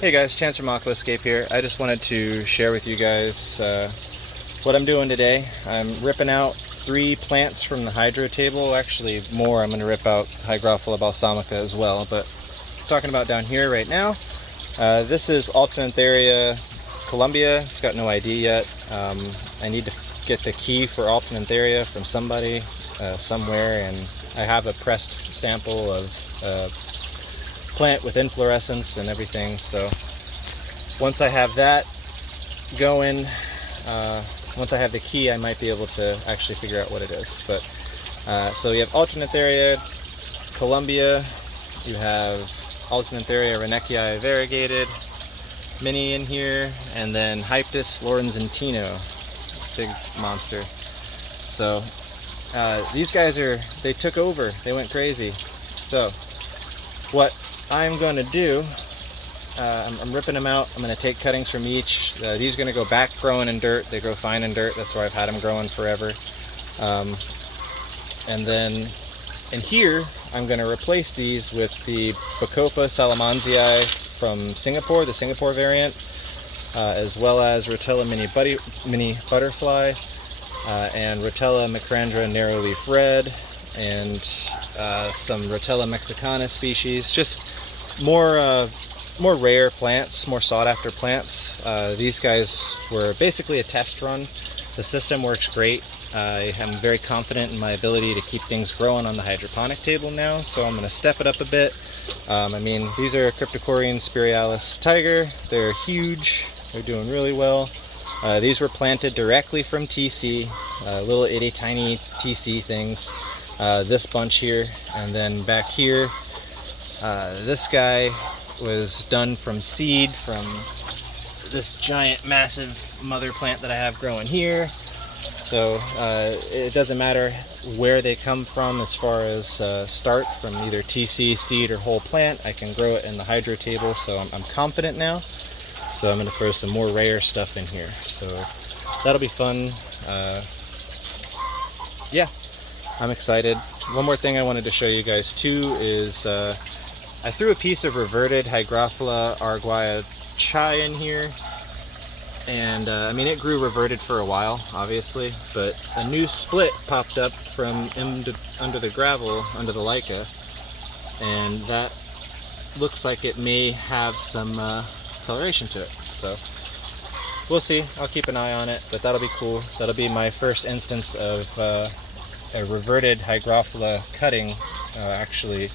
Hey guys, Chance from Aquascape here. I just wanted to share with you guys what I'm doing today. I'm ripping out 3 plants from the hydro table. Actually more, I'm going to rip out Hygrophila balsamica as well, but talking about down here right now. This is Alternantheria Columbia. It's got no ID yet. I need to get the key for Alternantheria from somebody somewhere, and I have a pressed sample of plant with inflorescence and everything. So once I have that going, once I have the key, I might be able to actually figure out what it is. But so you have Alternantheria Columbia, you have Alternantheria Renekii variegated mini in here, and then Hyptis lorenzentino, big monster. So these guys they took over, they went crazy. So what I'm going to do, I'm ripping them out. I'm going to take cuttings from each. These are going to go back growing in dirt. They grow fine in dirt. That's where I've had them growing forever. And then in here, I'm going to replace these with the Bacopa salamanzii from Singapore, the Singapore variant, as well as Rotella mini butterfly, and Rotella macrandra narrowleaf red, and some Rotella mexicana species. Just more rare plants, more sought after plants. These guys were basically a test run. The system works great. I am very confident in my ability to keep things growing on the hydroponic table now, so I'm going to step it up a bit. I mean, these are Cryptocoryne spiralis tiger. They're huge. They're doing really well. These were planted directly from TC, little itty tiny TC things. This bunch here, and then back here, this guy was done from seed from this giant massive mother plant that I have growing here. So it doesn't matter where they come from as far as start, from either TC, seed, or whole plant. I can grow it in the hydro table, so I'm confident now. So I'm going to throw some more rare stuff in here, so that'll be fun. Yeah, I'm excited. One more thing I wanted to show you guys too is I threw a piece of reverted Hygrophila arguia chai in here, and I mean, it grew reverted for a while, obviously, but a new split popped up from under the gravel, under the Leica, and that looks like it may have some coloration to it. So we'll see. I'll keep an eye on it, but that'll be cool. That'll be my first instance of a reverted Hygrophila cutting actually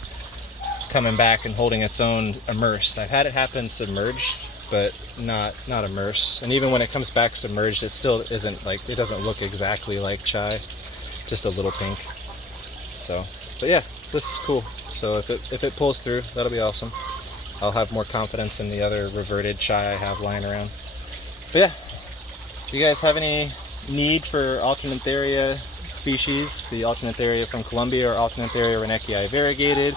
coming back and holding its own immerse. I've had it happen submerged, but not immerse. And even when it comes back submerged, it still isn't like, it doesn't look exactly like chai, just a little pink. So, but yeah, this is cool. So if it pulls through, that'll be awesome. I'll have more confidence in the other reverted chai I have lying around. But yeah, if you guys have any need for Alternantheria species, the Alternantheria from Colombia or Alternantheria renekii variegated,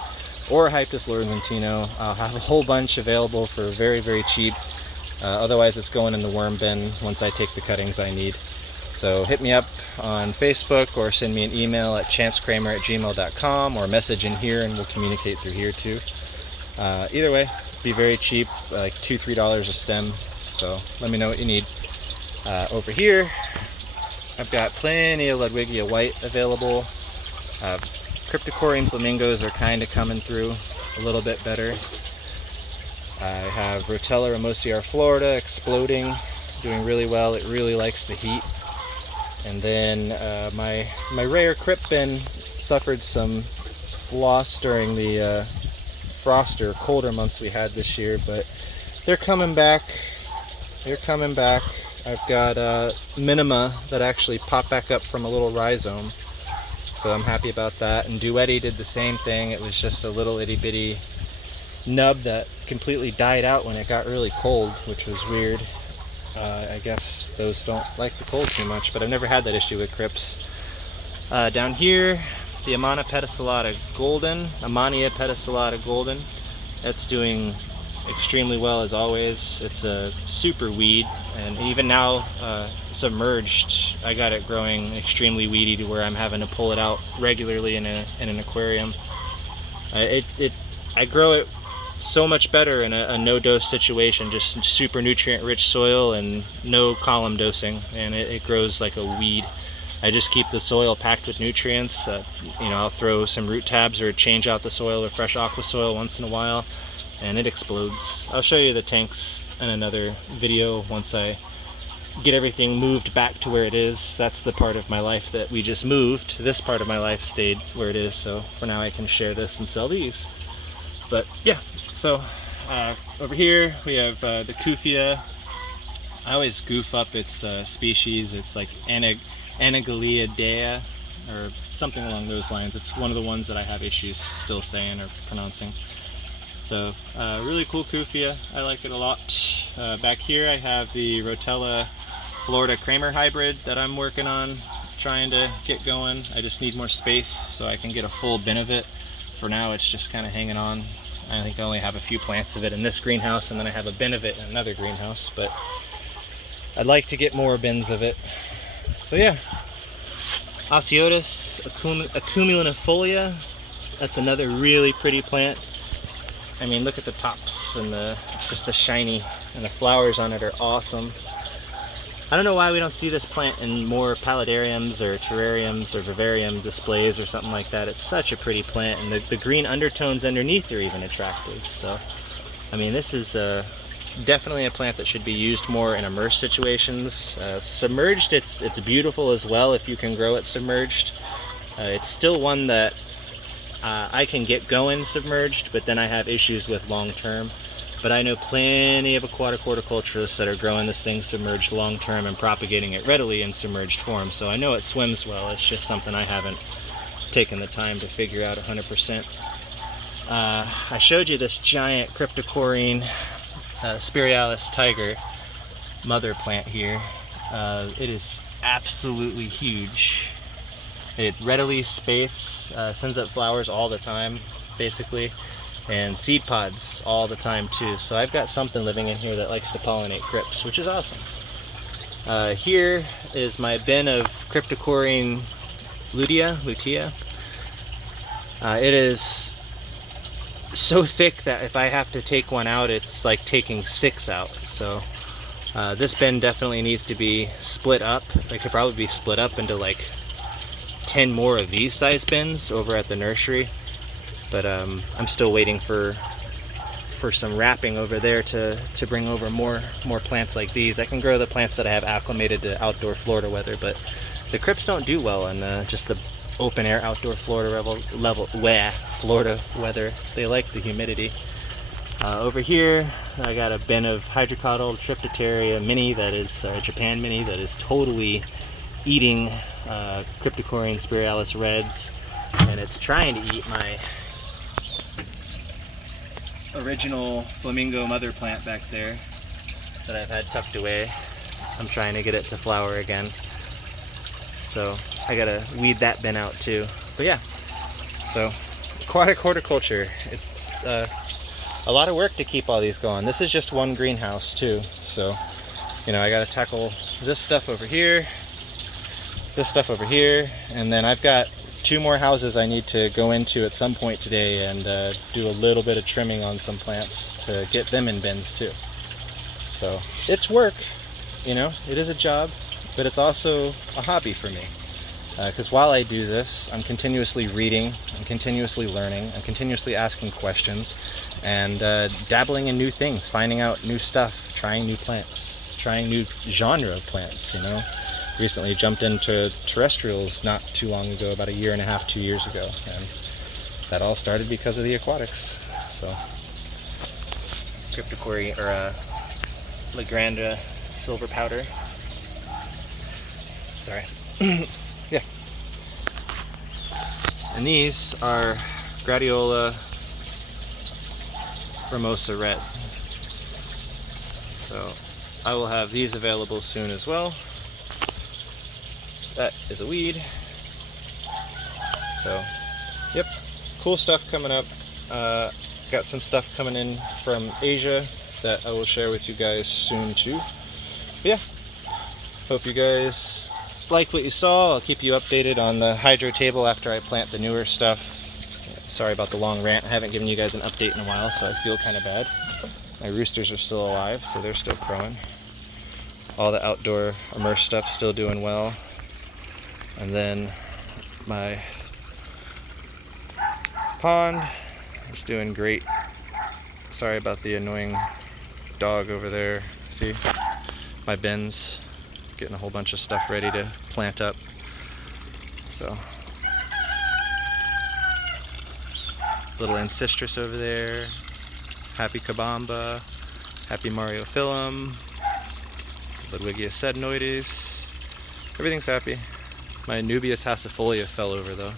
or Hyptis lorenzentino, I'll have a whole bunch available for very, very cheap. Otherwise it's going in the worm bin once I take the cuttings I need. So hit me up on Facebook or send me an email at chancecramer@gmail.com, or message in here and we'll communicate through here too. Either way, be very cheap, like $2-3 a stem. So let me know what you need. Over here, I've got plenty of Ludwigia white available. Cryptocoryne flamingos are kind of coming through a little bit better. I have Rotella ramosiar Florida exploding, doing really well. It really likes the heat. And then my rare crypt bin suffered some loss during the frost or colder months we had this year, but they're coming back. They're coming back. I've got minima that actually popped back up from a little rhizome, so I'm happy about that. And Duetti did the same thing. It was just a little itty bitty nub that completely died out when it got really cold, which was weird. I guess those don't like the cold too much, but I've never had that issue with crypts. Down here, the Amania pedicellata golden. That's doing extremely well as always. It's a super weed, and even now submerged, I got it growing extremely weedy to where I'm having to pull it out regularly in an aquarium. I grow it so much better in a no-dose situation, just super nutrient-rich soil and no column dosing, and it grows like a weed. I just keep the soil packed with nutrients. You know, I'll throw some root tabs or change out the soil or fresh aqua soil once in a while, and it explodes. I'll show you the tanks in another video once I get everything moved back to where it is. That's the part of my life that we just moved. This part of my life stayed where it is, so for now I can share this and sell these. But yeah, so over here we have the Kufia. I always goof up its species. It's like Anagaliadea or something along those lines. It's one of the ones that I have issues still saying or pronouncing. So really cool Kufia. I like it a lot. Back here I have the Rotella Florida Kramer hybrid that I'm working on, trying to get going. I just need more space so I can get a full bin of it. For now it's just kind of hanging on. I think I only have a few plants of it in this greenhouse, and then I have a bin of it in another greenhouse, but I'd like to get more bins of it. So yeah, Osciotis accumulonifolia. That's another really pretty plant. I mean, look at the tops and just the shiny, and the flowers on it are awesome. I don't know why we don't see this plant in more paludariums or terrariums or vivarium displays or something like that. It's such a pretty plant, and the green undertones underneath are even attractive. So, I mean, this is definitely a plant that should be used more in immersed situations. Submerged, it's beautiful as well if you can grow it submerged. It's still one that I can get going submerged, but then I have issues with long term. But I know plenty of aquatic horticulturists that are growing this thing submerged long term and propagating it readily in submerged form. So I know it swims well. It's just something I haven't taken the time to figure out 100%. I showed you this giant Cryptocoryne Spiralis tiger mother plant here. It is absolutely huge. It readily spathes, sends up flowers all the time, basically, and seed pods all the time too. So I've got something living in here that likes to pollinate crypts, which is awesome. Here is my bin of Cryptocoryne lutea. It is so thick that if I have to take one out, it's like taking 6 out. So this bin definitely needs to be split up. It could probably be split up into like 10 more of these size bins over at the nursery, but I'm still waiting for some wrapping over there to bring over more plants like these. I can grow the plants that I have acclimated to outdoor Florida weather, but the crypts don't do well in just the open air outdoor Florida Florida weather. They like the humidity. Over here I got a bin of Hydroponic Triptotaria mini, that is Japan mini, that is totally eating Cryptocoryne Spiralis reds, and it's trying to eat my original flamingo mother plant back there that I've had tucked away. I'm trying to get it to flower again, so I gotta weed that bin out too. But yeah, so aquatic horticulture, it's a lot of work to keep all these going. This is just one greenhouse too, so you know, I gotta tackle this stuff over here, this stuff over here, and then I've got 2 more houses I need to go into at some point today and do a little bit of trimming on some plants to get them in bins too. So it's work, you know, it is a job, but it's also a hobby for me. Because while I do this, I'm continuously reading, I'm continuously learning, I'm continuously asking questions, and dabbling in new things, finding out new stuff, trying new plants, trying new genre of plants, you know. Recently jumped into terrestrials not too long ago, about 1.5 years, 2 years ago, and that all started because of the aquatics. So Cryptocoryne, or Legranda silver powder. Sorry. Yeah. And these are Gradiola Ramosa Red. So I will have these available soon as well. That is a weed. So, yep, cool stuff coming up. Got some stuff coming in from Asia that I will share with you guys soon too. But yeah, hope you guys like what you saw. I'll keep you updated on the hydro table after I plant the newer stuff. Sorry about the long rant. I haven't given you guys an update in a while, so I feel kind of bad. My roosters are still alive, so they're still crowing. All the outdoor immersed stuff still doing well. And then my pond is doing great. Sorry about the annoying dog over there. See? My bins, getting a whole bunch of stuff ready to plant up. So, little ancestris over there. Happy Kabamba. Happy Mariophyllum. Ludwigia sedenoides. Everything's happy. My Nubius hassifolia fell over though.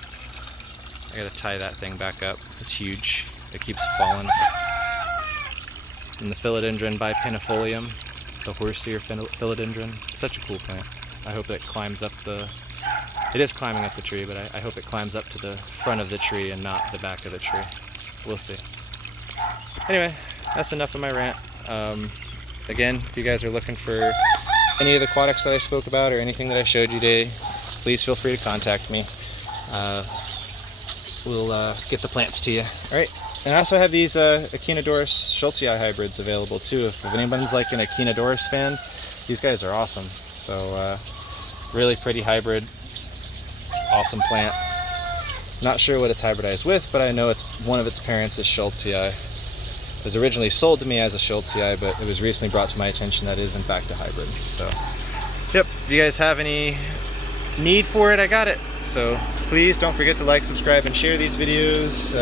I gotta tie that thing back up. It's huge. It keeps falling. And the philodendron bipennifolium, the horseear philodendron. Such a cool plant. I hope it climbs up the... It is climbing up the tree, but I hope it climbs up to the front of the tree and not the back of the tree. We'll see. Anyway, that's enough of my rant. Again, if you guys are looking for any of the aquatics that I spoke about or anything that I showed you today, please feel free to contact me. We'll get the plants to you. Alright, and I also have these Echinodorus schultzii hybrids available too. If anyone's like an Echinodorus fan, these guys are awesome. So, really pretty hybrid. Awesome plant. Not sure what it's hybridized with, but I know it's one of its parents is schultzii. It was originally sold to me as a schultzii, but it was recently brought to my attention that it is in fact a hybrid. So, yep, if you guys have any need for it, I got it. So please don't forget to like, subscribe, and share these videos.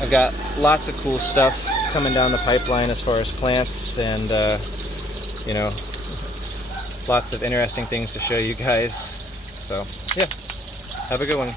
I've got lots of cool stuff coming down the pipeline as far as plants and, you know, lots of interesting things to show you guys. So, yeah, have a good one.